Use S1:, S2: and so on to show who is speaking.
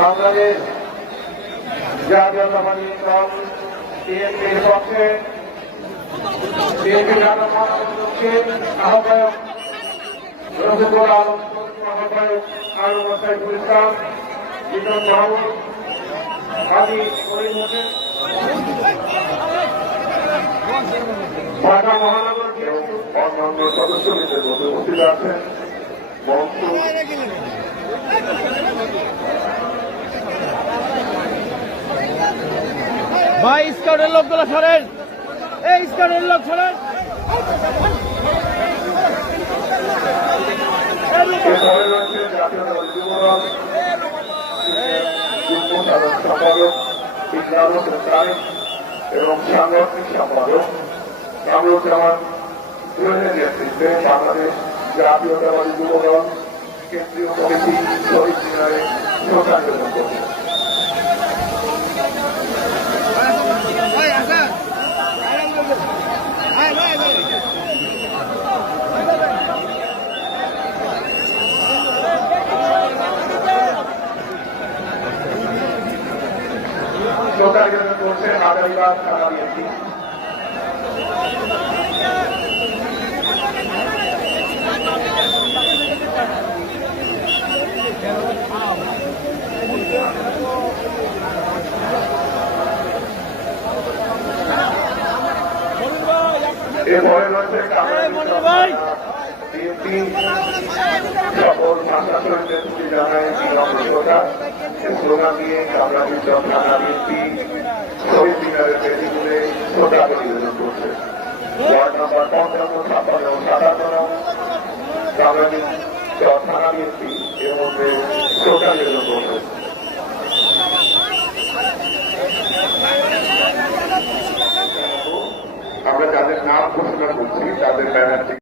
S1: বাংলাদেশ জাতীয়তাবাদী দল বিএনপির পক্ষে বিএনপি জাতীয় আহ্বায়ক রফিকুল আলম আহ্বায়ক আলম সাইফুল ইসলাম বিনোদ মাহমুদ আদি পরিমোচন ঢাকা মহানগর অন্যান্য আছেন মঞ্চ
S2: ভাই স্কাউটের লোকগুলো সরেন। এই স্কাউটের লোক সরেন।
S1: সম্পাদক হোসেন এবং কেন্দ্রীয় কমিটি শহীদ শ্রদ্ধাঞ্জলি করছে শ্রদ্ধাঞ্জলি করছে আগামীকাল থানা বিএনপি এরপরে রয়েছে বিএনপি সকল ভাষা শহীদদের প্রতি জানায় বিনম্রতা স্লোগান দিয়ে কামরাজি চক থানা বিএনপি শহীদ মিনারের তুলে শ্রদ্ধাঞ্জলি নিবেদন করছে ওয়ার্ড নম্বর পঞ্চান্ন ছাপ্পান্ন সাতান্ন কামরাজি চক এর মধ্যে শ্রদ্ধা নিবেদন করছে আমরা যাদের নাম ঘোষণা করছি, তাদের ব্যানারটি